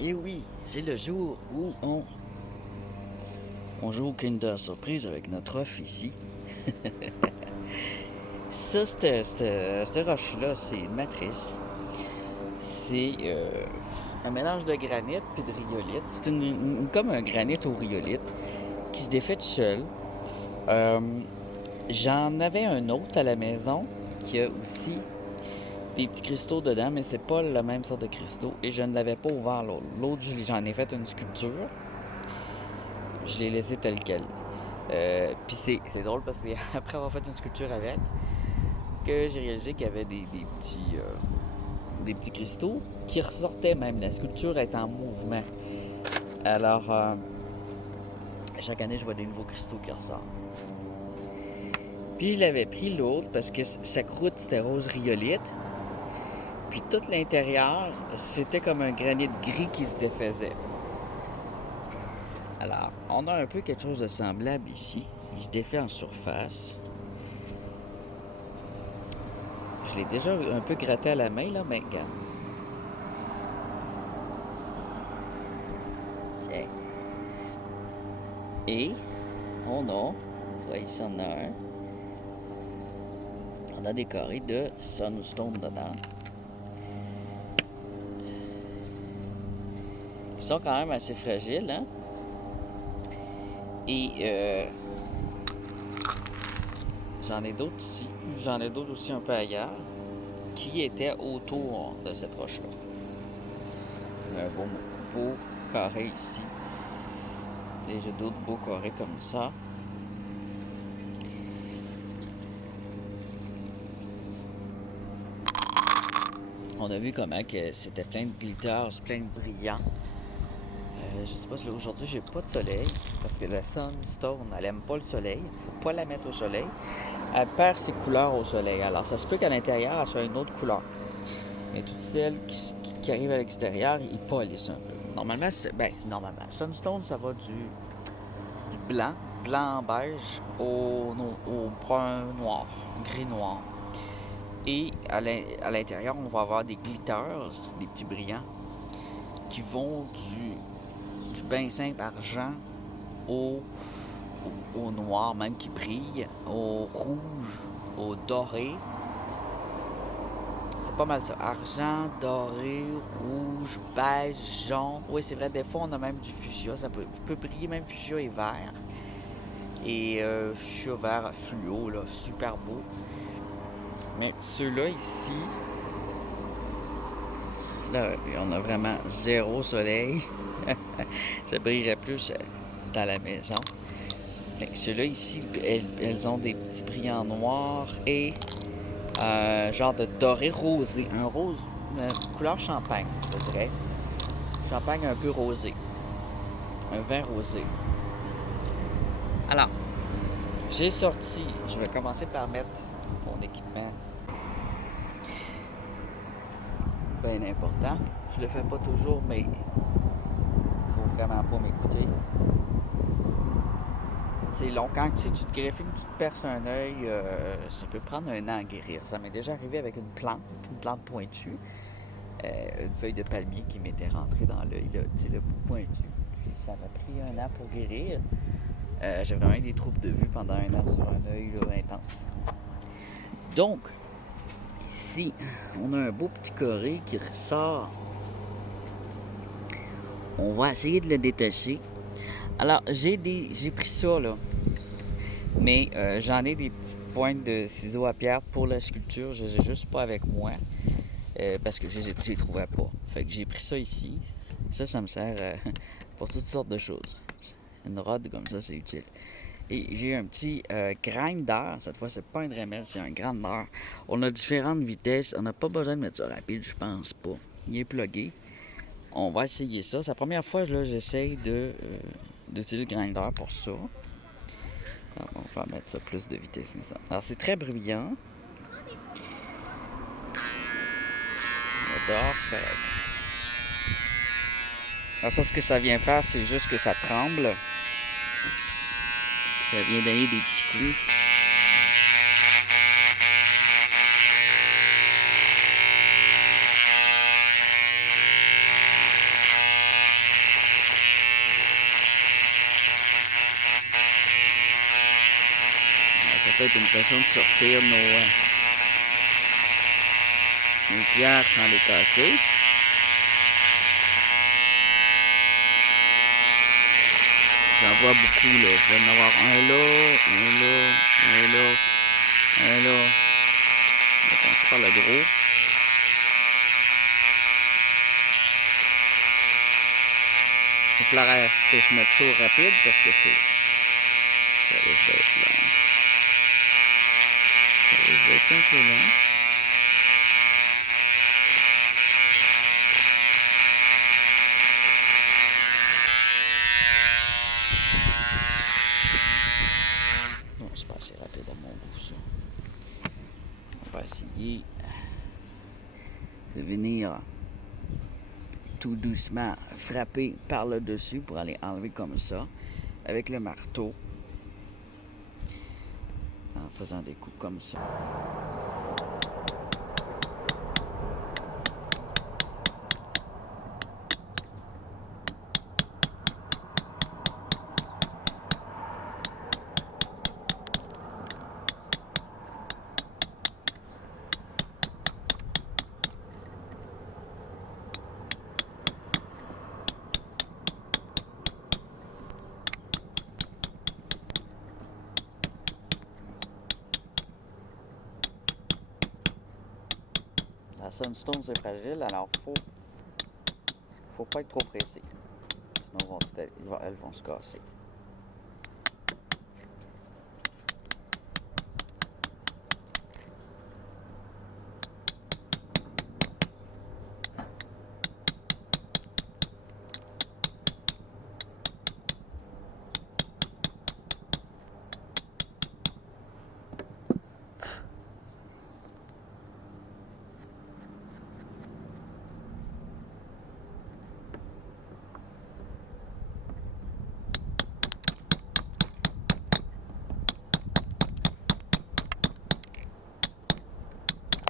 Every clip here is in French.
Et oui, c'est le jour où on joue au Kinder Surprise avec notre œuf ici. Ça, cette roche-là, c'est une matrice. C'est un mélange de granit puis de rhyolite. C'est comme un granit au rhyolite qui se défait tout seul. Euh, J'en avais un autre à la maison qui a aussi des petits cristaux dedans, mais c'est pas la même sorte de cristaux. Et je ne l'avais pas ouvert l'autre. L'autre, j'en ai fait une sculpture. Je l'ai laissé tel quel. Puis c'est drôle parce que c'est après avoir fait une sculpture avec que j'ai réalisé qu'il y avait des petits cristaux qui ressortaient même. La sculpture est en mouvement. Alors, chaque année, je vois des nouveaux cristaux qui ressortent. Puis je l'avais pris l'autre parce que sa croûte, c'était rose rhyolite. Puis tout l'intérieur, c'était comme un granit gris qui se défaisait. Alors, on a un peu quelque chose de semblable ici. Il se défait en surface. Je l'ai déjà un peu gratté à la main, là, mais regarde. Tiens. Et tu vois ici on a un. On a décoré de Sunstone dedans. Ils sont quand même assez fragiles, hein? Et j'en ai d'autres ici. J'en ai d'autres aussi un peu ailleurs qui étaient autour de cette roche-là. Un beau carré ici. Et j'ai d'autres beaux carrés comme ça. On a vu comment que c'était plein de glitters, plein de brillants. Je sais pas si aujourd'hui j'ai pas de soleil parce que la Sunstone, elle aime pas le soleil. Faut pas la mettre au soleil. Elle perd ses couleurs au soleil. Alors ça se peut qu'à l'intérieur, elle soit une autre couleur. Mais toutes celles qui arrivent à l'extérieur, ils polissent un peu. Normalement, Sunstone, ça va du blanc beige, au brun noir, gris noir. Et à l'intérieur, on va avoir des glitters, des petits brillants, qui vont du bien simple argent au noir, même qui brille, au rouge, au doré. C'est pas mal ça. Argent, doré, rouge, beige, jaune. Oui, c'est vrai, des fois, on a même du fuchsia. Ça peut briller même fuchsia et vert. Et fuchsia vert fluo, là, super beau. Mais ceux-là ici, là, on a vraiment zéro soleil. Ça brillerait plus dans la maison. Ceux-là ici, elles ont des petits brillants noirs et un genre de doré rosé. Un rose, couleur champagne, je dirais. Champagne un peu rosé. Un vin rosé. Alors, j'ai sorti, je vais commencer par mettre mon équipement bien important. Je le fais pas toujours, mais faut vraiment pas m'écouter. C'est long. Quand tu te greffes une petite perce un œil, ça peut prendre un an à guérir. Ça m'est déjà arrivé avec une plante pointue, une feuille de palmier qui m'était rentrée dans l'œil, le bout pointu. Puis ça m'a pris un an pour guérir. J'ai vraiment eu des troubles de vue pendant un an sur un œil intense. Donc, ici, on a un beau petit carré qui ressort. On va essayer de le détacher. Alors, j'ai pris ça, là. Mais j'en ai des petites pointes de ciseaux à pierre pour la sculpture. Je les ai juste pas avec moi. Parce que je les trouvais pas. Fait que j'ai pris ça ici. Ça me sert pour toutes sortes de choses. Une rod comme ça, c'est utile. Et j'ai un petit grinder. Cette fois, c'est pas un Dremel, c'est un grinder. On a différentes vitesses. On n'a pas besoin de mettre ça rapide, je pense pas. Il est plugué. On va essayer ça. C'est la première fois que j'essaye d'utiliser le grinder pour ça. Alors, on va mettre ça plus de vitesse. Alors, c'est très bruyant. Dehors, c'est pareil. Alors, ça, ce que ça vient faire, c'est juste que ça tremble. Ça vient donner des petits coups. peut-être une façon de sortir nos pierres sans les casser. J'en vois beaucoup là. Je vais en avoir un là, un là, un là, un là. On va commencer par le gros. Il va falloir que je mette ça rapide parce que ça risque d'être long. Ça risque d'être un peu long. Non, c'est pas assez rapide à mon goût ça. On va essayer de venir tout doucement frapper par le dessus pour aller enlever comme ça avec le marteau en faisant des coups comme ça. La sunstone c'est fragile, alors faut pas être trop pressé. Sinon elles vont se casser.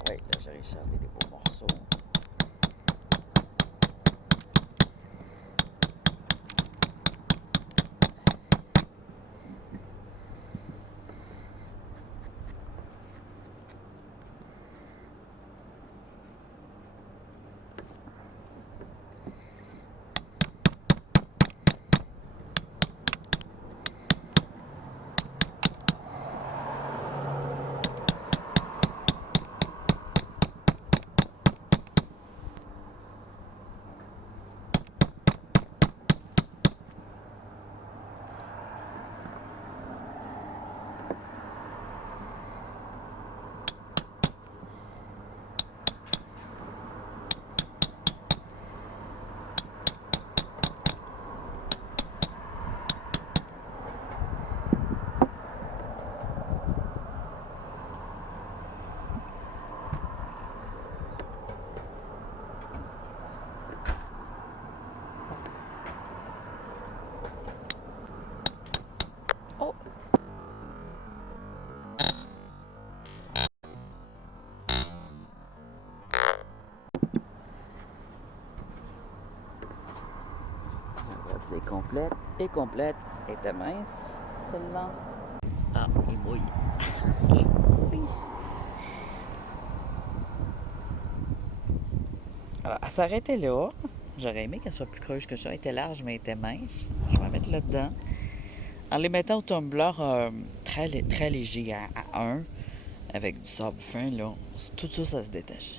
Ah ouais, là j'ai réussi à enlever des beaux morceaux. Oh! La boîte est complète et complète. Elle était mince, celle-là. Ah, il mouille. Il mouille. Alors, elle s'arrêtait là. J'aurais aimé qu'elle soit plus creuse que ça. Elle était large, mais elle était mince. Je vais la mettre là-dedans. En les mettant au tumbler très léger à 1, avec du sable fin, là, tout ça, ça se détache.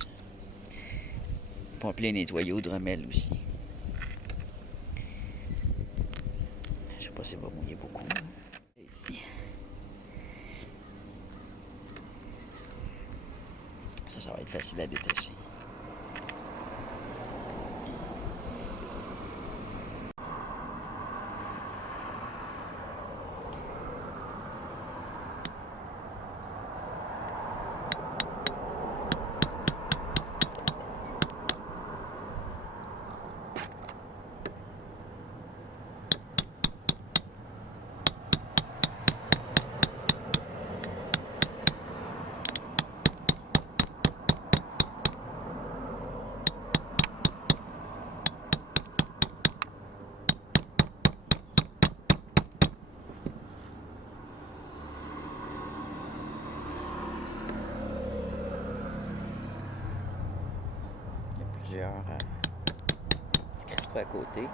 Pomper les nettoyer au Dremel aussi. Je sais pas si ça va mouiller beaucoup. Ici. Ça va être facile à détacher. plusieurs petits cristaux à côté.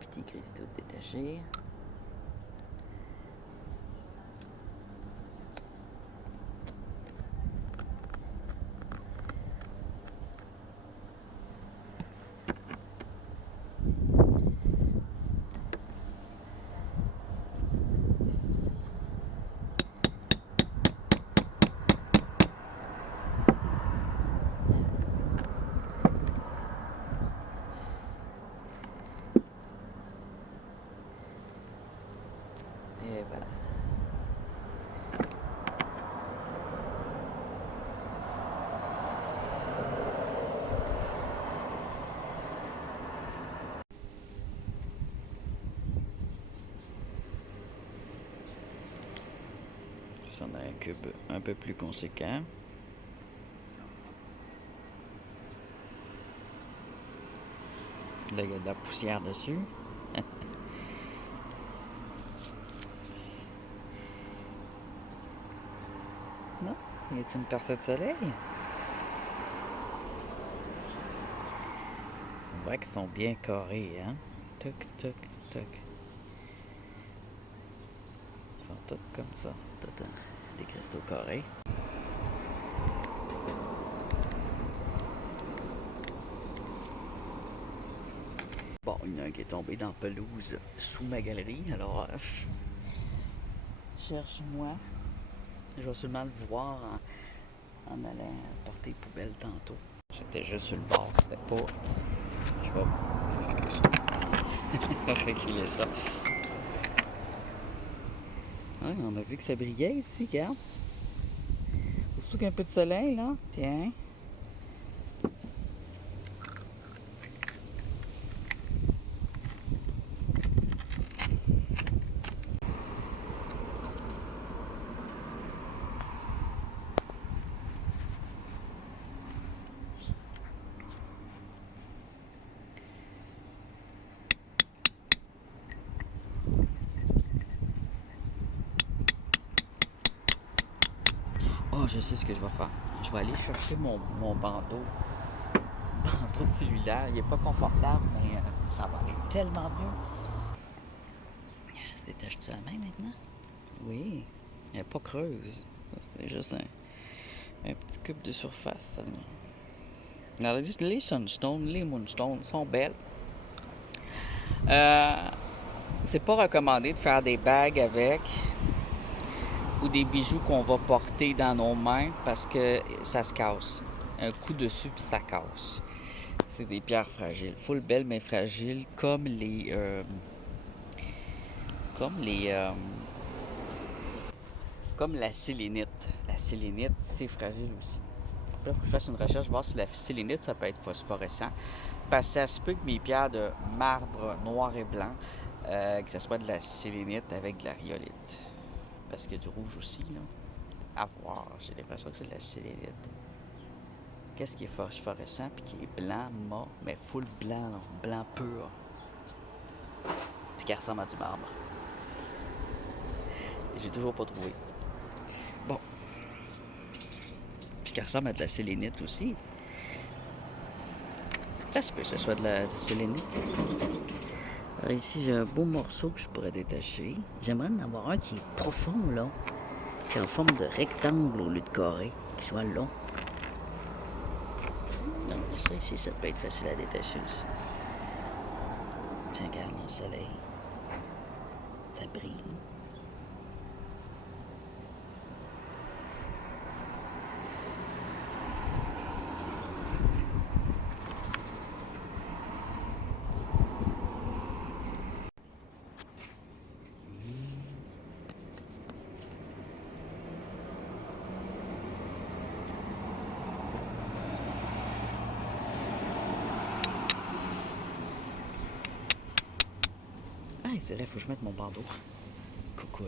Petits cristaux détachés. Et voilà. Ça, on a un cube un peu plus conséquent. Là, il y a de la poussière dessus. Non? Y a-t-il une percée de soleil? On voit qu'ils sont bien carrés, hein? Toc, toc, toc. Ils sont tous comme ça. Tous des cristaux carrés. Bon, il y en a un qui est tombé dans la pelouse sous ma galerie, alors cherche-moi. Je vais seulement le voir en allant porter les poubelles tantôt. J'étais juste sur le bord, c'était pas... Je vais reculer ça. Ouais, on a vu que ça brillait ici, regarde. Surtout qu'un peu de soleil, là. Tiens. Oh, je sais ce que je vais faire. Je vais aller chercher mon bandeau. Bandeau de cellulaire. Il est pas confortable, mais ça va aller tellement mieux. Se détache-tu la main maintenant? Oui. Elle n'est pas creuse. C'est juste un petit cube de surface. Alors, les Sunstone, les Moonstone sont belles. C'est pas recommandé de faire des bagues avec ou des bijoux qu'on va porter dans nos mains parce que ça se casse. Un coup dessus puis ça casse. C'est des pierres fragiles. Full belles mais fragiles comme les comme la sélénite. La sélénite, c'est fragile aussi. Là, il faut que je fasse une recherche, voir si la sélénite, ça peut être phosphorescent. Parce que ça se peut que mes pierres de marbre noir et blanc, que ce soit de la sélénite avec de la rhyolite. Parce qu'il y a du rouge aussi, là. À voir, j'ai l'impression que c'est de la sélénite. Qu'est-ce qui est phosphorescent puis qui est blanc, mat, mais full blanc, là, blanc pur. Puis qui ressemble à du marbre. Et j'ai toujours pas trouvé. Bon. Puis qui ressemble à de la sélénite aussi. Ça se peut que ce soit de la sélénite. Alors ici, j'ai un beau morceau que je pourrais détacher. J'aimerais en avoir un qui est profond, là. Qui est en forme de rectangle au lieu de carré. Qui soit long. Donc ça ici, ça peut être facile à détacher aussi. Tiens, regarde le soleil. Ça brille. Ah, c'est vrai, faut que je mette mon bandeau. Coucou.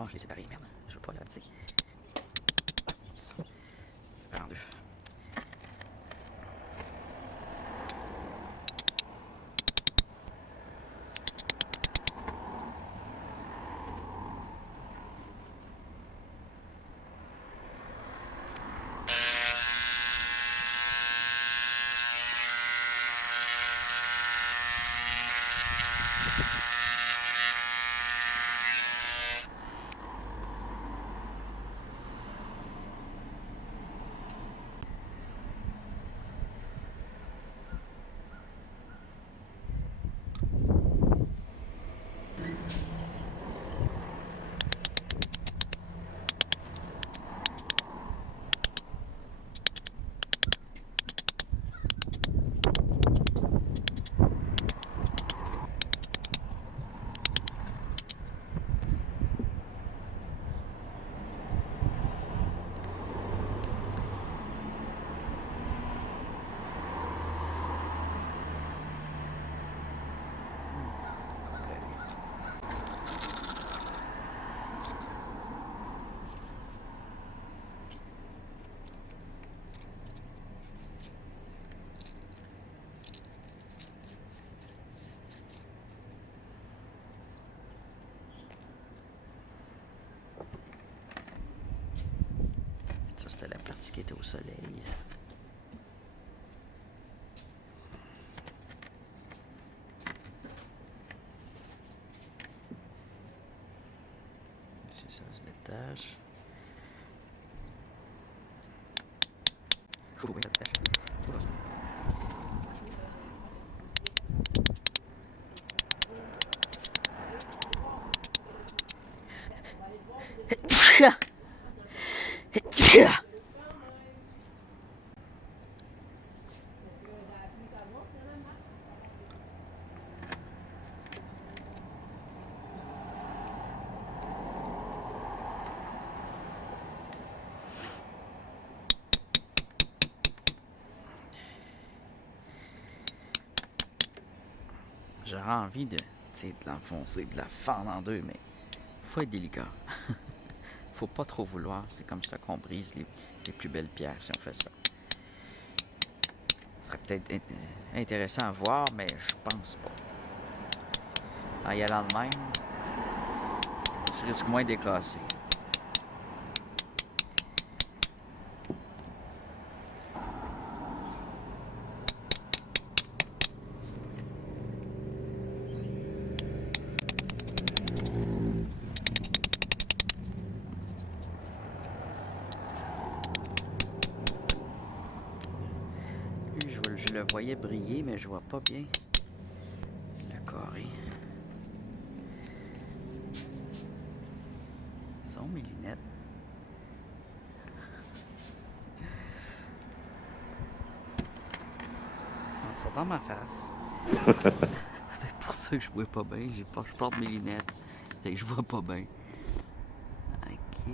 Oh, je l'ai séparé, merde. Je veux pas la laisser. Ça. Séparé en deux. Ça, c'était la partie qui était au soleil. Ici, ça se détache. Oh, oui, ça se détache. J'aurais envie de l'enfoncer, de la fendre en deux, mais faut être délicat. Faut pas trop vouloir. C'est comme ça qu'on brise les plus belles pierres si on fait ça. Ce serait peut-être intéressant à voir, mais je pense pas. En y allant de même, je risque moins d'éclasser. Je le voyais briller, mais je vois pas bien le carré. Sont mes lunettes. Elles sont dans ma face. C'est pour ça que je vois pas bien. Je porte mes lunettes. Fait que je vois pas bien. Ok.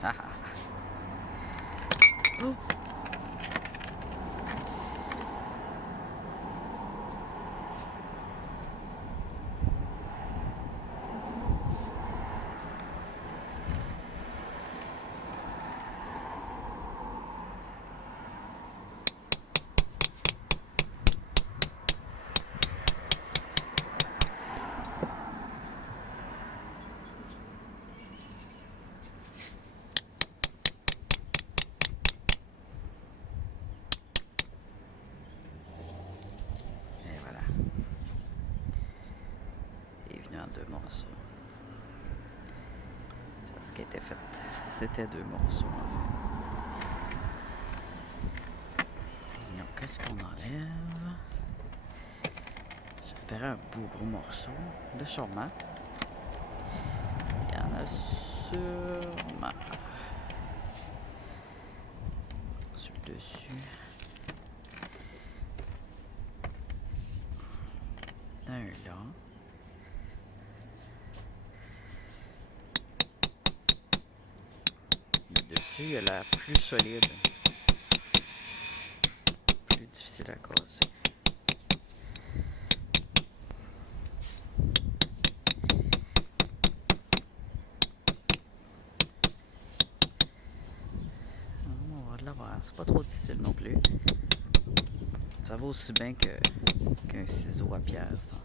Ah ah. Oh. Et voilà. Il est venu en deux morceaux. Parce qu'il était fait. C'était deux morceaux en fait. qu'est-ce qu'on enlève? J'espérais un beau gros morceau de sûrement. Il y en a sûrement. Sur le dessus. Un là. Le dessus, il a l'air plus solide. Plus difficile à casser. On va de l'avoir. C'est pas trop difficile non plus. Ça va aussi bien qu'un ciseau à pierre, ça.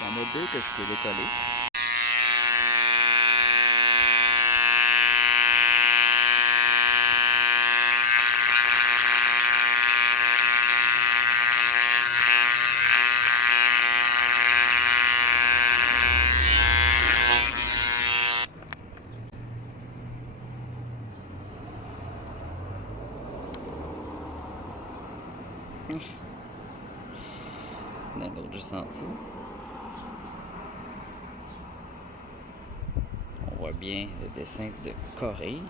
Il y en a deux que je peux décoller. Il y en a d'autres juste en dessous. On voit bien le dessin de Corée.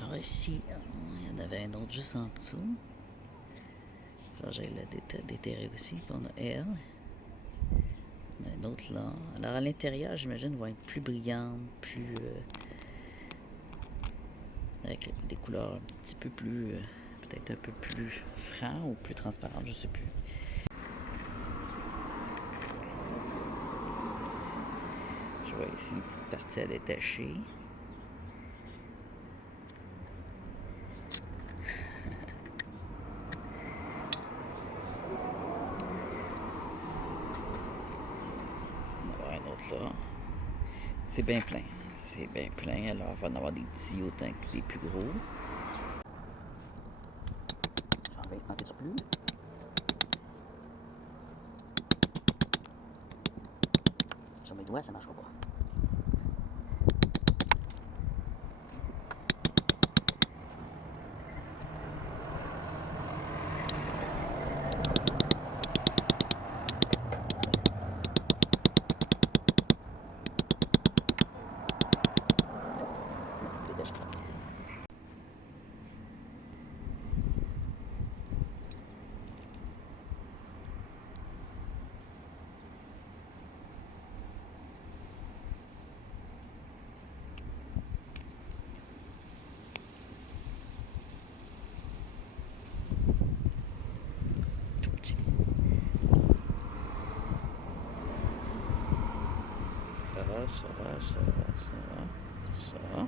Alors ici, il y en avait un autre juste en dessous. Alors j'allais la déterrer aussi. Puis on a elle. On a un autre là. Alors à l'intérieur, j'imagine, va être plus brillante, plus... avec des couleurs un petit peu plus... peut-être un peu plus franc ou plus transparent, je sais plus. Je vois ici une petite partie à détacher. On va avoir un autre là. C'est bien plein. C'est bien plein. Alors, il va en avoir des petits autant que des plus gros. J'en vais un peu sur plus. Sur mes doigts, ça ne marchera pas. C'est déjà. Tout petit. Ça va, ça va, ça va, ça va, ça va.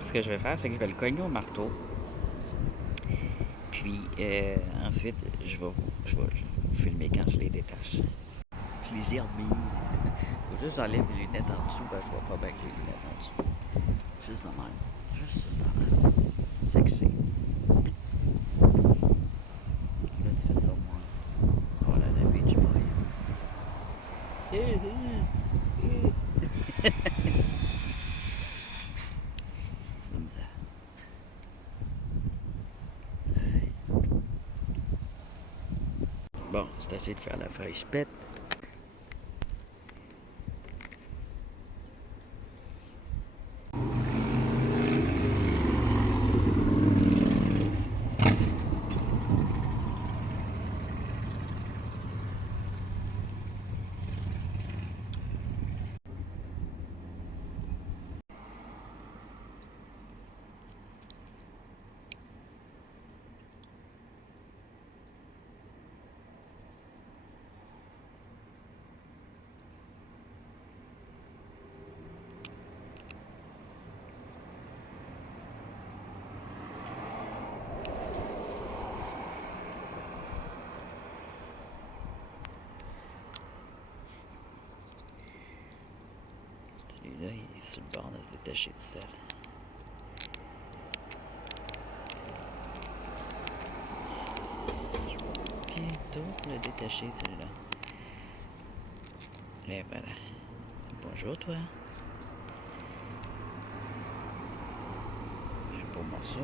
Ce que je vais faire, c'est que je vais le cogner au marteau. Puis ensuite, je vais vous filmer quand je les détache. Je les ai remis. Faut juste enlever mes lunettes en dessous, ben je vois pas bien avec les lunettes en dessous. Juste de même. Juste dans la sexy. Là, tu fais ça, moi. Oh là, la beach boy. Comme ça. juste essayer de faire la feuille pète. Celui-là, il est sur le bord de se détacher du sol. Bientôt le détacher, celui-là. Et voilà. Bonjour, toi. Un beau morceau.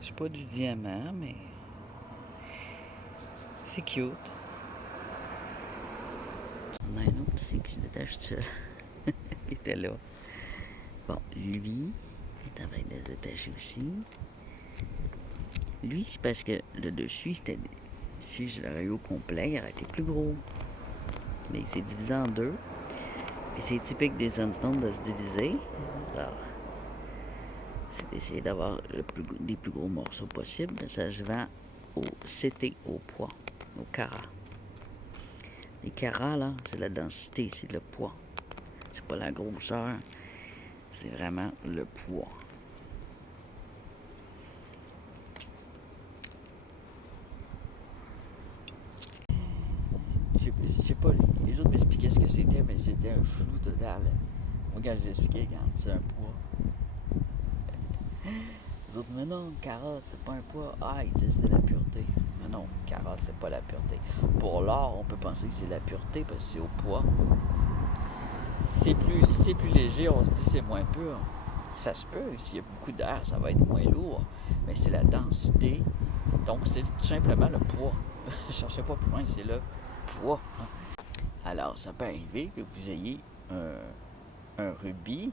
C'est pas du diamant, mais c'est cute. On a un autre ici qui se détache tout seul. Il était là. Bon, lui, il est en train de se détacher aussi. Lui, c'est parce que le dessus, c'était. Si je l'aurais eu au complet, il aurait été plus gros. Mais il s'est divisé en deux. Puis c'est typique des sunstones de se diviser. Alors, c'est d'essayer d'avoir des plus gros morceaux possibles. Ça se vend au CT, au poids, au carat. Les carats, là, c'est la densité, c'est le poids. C'est pas la grosseur, c'est vraiment le poids. Je sais pas, les autres m'expliquaient ce que c'était, mais c'était un flou total. Moi, quand j'expliquais, quand c'est un poids. Les autres, mais non, carat, c'est pas un poids. Ah, ils disent c'est de la pureté. Mais non, carat, c'est pas la pureté. Pour l'or, on peut penser que c'est la pureté parce que c'est au poids. C'est plus léger, on se dit c'est moins pur. Ça se peut, s'il y a beaucoup d'air, ça va être moins lourd. Mais c'est la densité. Donc, c'est tout simplement le poids. Je cherchais pas plus loin, c'est le poids. Alors, ça peut arriver que vous ayez un rubis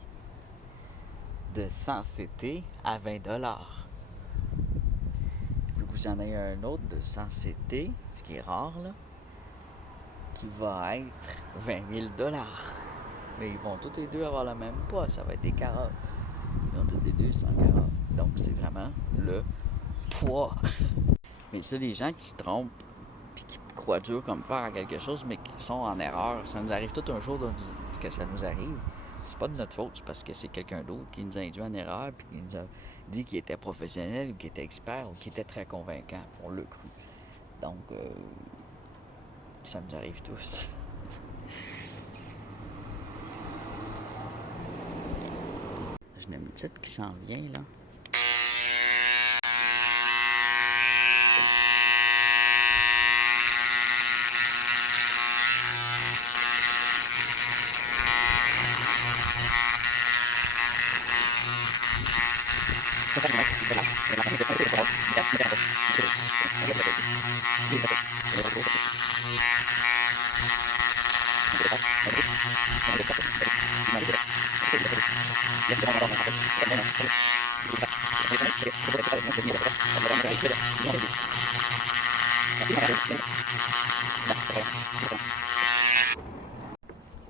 de 100 CT à 20 $. Puis vous en avez un autre de 100 CT, ce qui est rare, là, qui va être 20 000 $. Mais ils vont tous les deux avoir le même poids, ça va être des carats. Ils ont tous les deux 100 carats. Donc, c'est vraiment le poids. Mais ça, les gens qui se trompent puis qui croient dur comme faire à quelque chose, mais qui sont en erreur, ça nous arrive tout un jour que ça nous arrive. C'est pas de notre faute, c'est parce que c'est quelqu'un d'autre qui nous a induit en erreur puis qui nous a dit qu'il était professionnel ou qu'il était expert ou qu'il était très convaincant. On l'a cru. Donc, ça nous arrive tous. J'ai une petite qui s'en vient, là.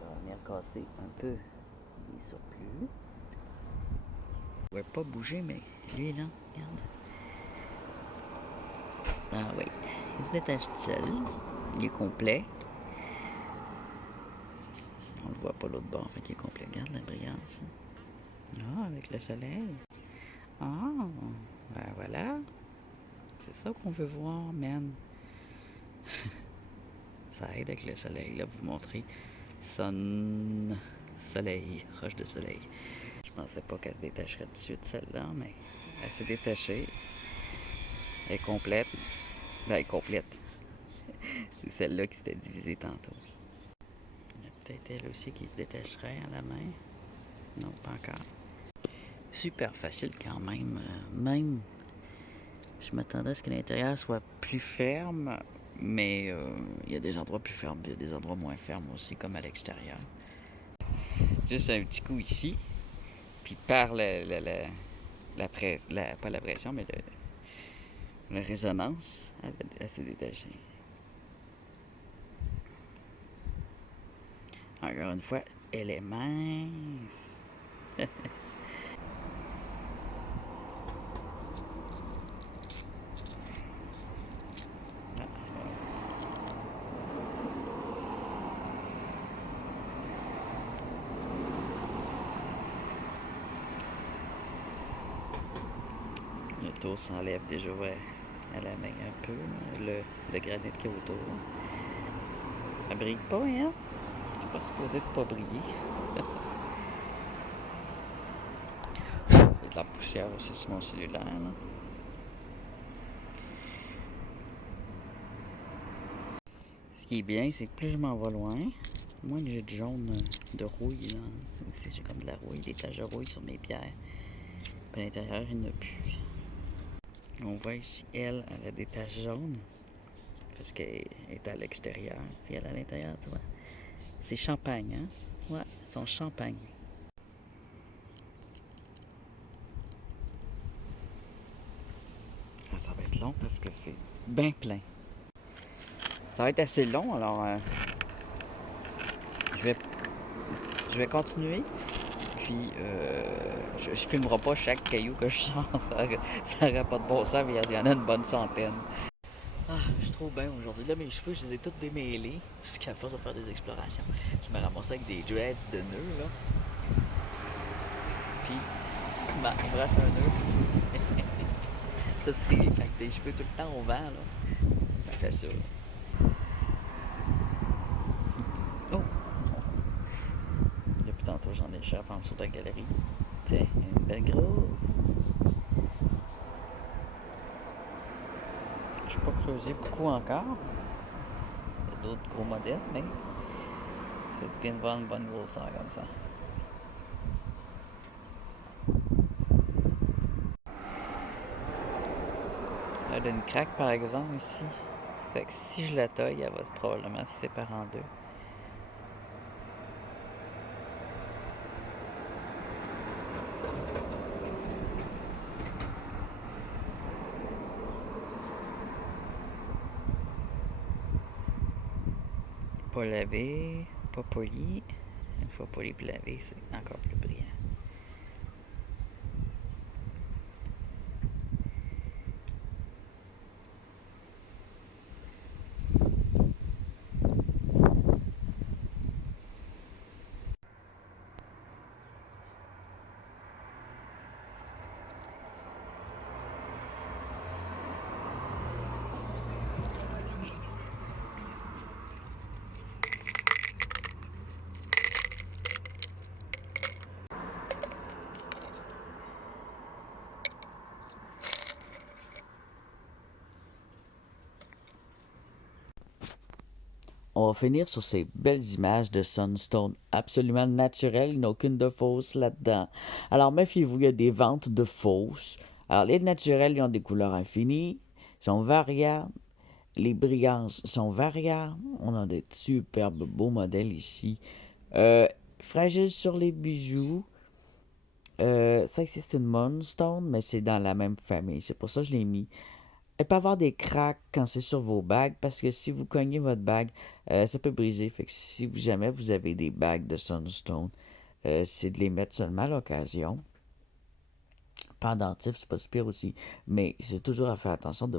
On est recassé un peu les surplus. Je ne pouvais pas bouger, mais lui, là, regarde. Ah oui, il se détache tout seul. Il est complet. On le voit pas l'autre bord, fait qu'il est complet. Regarde la brillance. Ah, avec le soleil. Ah, ben voilà. C'est ça qu'on veut voir, man. Ça aide avec le soleil, là, vous montrer. Soleil, roche de soleil. Je pensais pas qu'elle se détacherait tout de suite, celle-là, mais Elle s'est détachée. Elle est complète. Ben, elle est complète. C'est celle-là qui s'était divisée tantôt. Il y a peut-être elle aussi qui se détacherait à la main. Non, pas encore. Super facile quand même. Même, je m'attendais à ce que l'intérieur soit plus ferme, mais il y a des endroits plus fermes, il y a des endroits moins fermes aussi, comme à l'extérieur. Juste un petit coup ici, puis par pas la pression, mais la résonance, elle s'est détachée. Encore une fois, elle est mince. Le tour s'enlève déjà à la main un peu, le granit qui est autour. Ça brille pas, hein? Je suis pas supposé de pas briller. Il y a de la poussière aussi sur mon cellulaire, là. Ce qui est bien, c'est que plus je m'en vais loin, moins j'ai de jaune de rouille. Là. Ici, j'ai comme de la rouille, des taches de rouille sur mes pierres. Puis à l'intérieur, il n'y en a plus. On voit ici, elle a des taches jaunes. Parce qu'elle est à l'extérieur. Puis elle à l'intérieur, tu vois. C'est champagne, hein? Ouais, elles sont champagne. Ah, ça va être long parce que c'est bien plein. Ça va être assez long, alors je vais, je vais continuer. Puis, je filmerai pas chaque caillou que je sors. Ça n'aurait pas de bon sens, mais il y en a une bonne centaine. Ah, je suis trop bien aujourd'hui. Là, mes cheveux, je les ai tous démêlés. Jusqu'à force de faire des explorations. Je me ramassais avec des dreads de nœuds, là. Puis, il me reste un nœud. Ça, c'est avec tes cheveux tout le temps au vent, là. Ça fait ça, là. Oh! Depuis tantôt, j'en échappe en dessous de la galerie. Tiens, une belle grosse. Je n'ai pas creusé beaucoup encore. Il y a d'autres gros modèles, mais ça fait du bien de voir une bonne grosseur comme ça. Elle a une craque par exemple ici. Fait que si je la taille, elle va probablement se séparer en deux. Pas lavé, pas poli. Une fois poli puis lavé, c'est encore plus brillant. On va finir sur ces belles images de sunstone absolument naturelles. Il n'y a aucune de fausse là-dedans. Alors méfiez-vous, il y a des ventes de fausses. Alors les naturelles, ils ont des couleurs infinies, sont variables. Les brillances sont variables. On a des superbes beaux modèles ici. Fragile sur les bijoux. Ça ici, c'est une Moonstone, mais c'est dans la même famille. C'est pour ça que je l'ai mis. Elle peut avoir des cracks quand c'est sur vos bagues, parce que si vous cognez votre bague, ça peut briser. Fait que si jamais vous avez des bagues de Sunstone, c'est de les mettre seulement à l'occasion. Pendentif, c'est pas si pire aussi. Mais c'est toujours à faire attention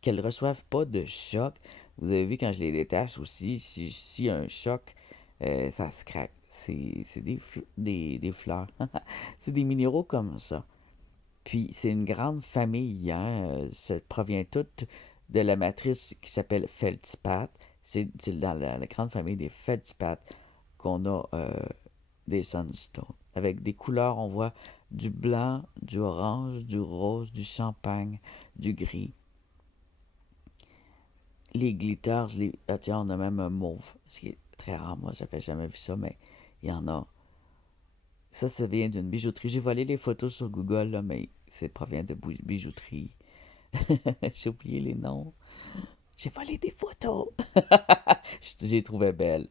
qu'elles ne reçoivent pas de choc. Vous avez vu quand je les détache aussi, s'il y a un choc, ça se craque. C'est des fleurs. C'est des minéraux comme ça. Puis c'est une grande famille, hein? Ça provient toute de la matrice qui s'appelle Feldspath. C'est dans la grande famille des Feldspath qu'on a des Sunstone. avec des couleurs. On voit du blanc, du orange, du rose, du champagne, du gris. Les glitters, tiens, on a même un mauve, ce qui est très rare. Moi, j'avais jamais vu ça, mais il y en a. Ça vient d'une bijouterie. J'ai volé les photos sur Google, là, mais ça provient de bijouterie. J'ai oublié les noms. J'ai volé des photos. J'ai trouvé belle.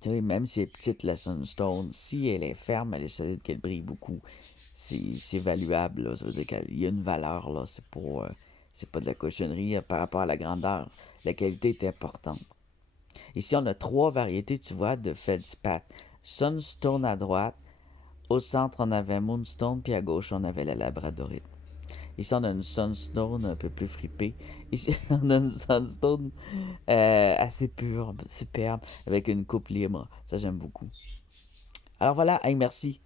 Tu sais, même si elle est petite, la Sunstone, si elle est ferme, elle est solide, qu'elle brille beaucoup, c'est valuable, là. Ça veut dire qu'il y a une valeur, là. C'est pas de la cochonnerie par rapport à la grandeur. La qualité est importante. Ici, on a trois variétés, tu vois, de Feldspath. Sunstone à droite, au centre, on avait Moonstone, puis à gauche, on avait la Labradorite. Ici, on a une Sunstone un peu plus fripée. Ici, on a une Sunstone assez pure, superbe, avec une coupe libre. Ça, j'aime beaucoup. Alors voilà, hey, merci.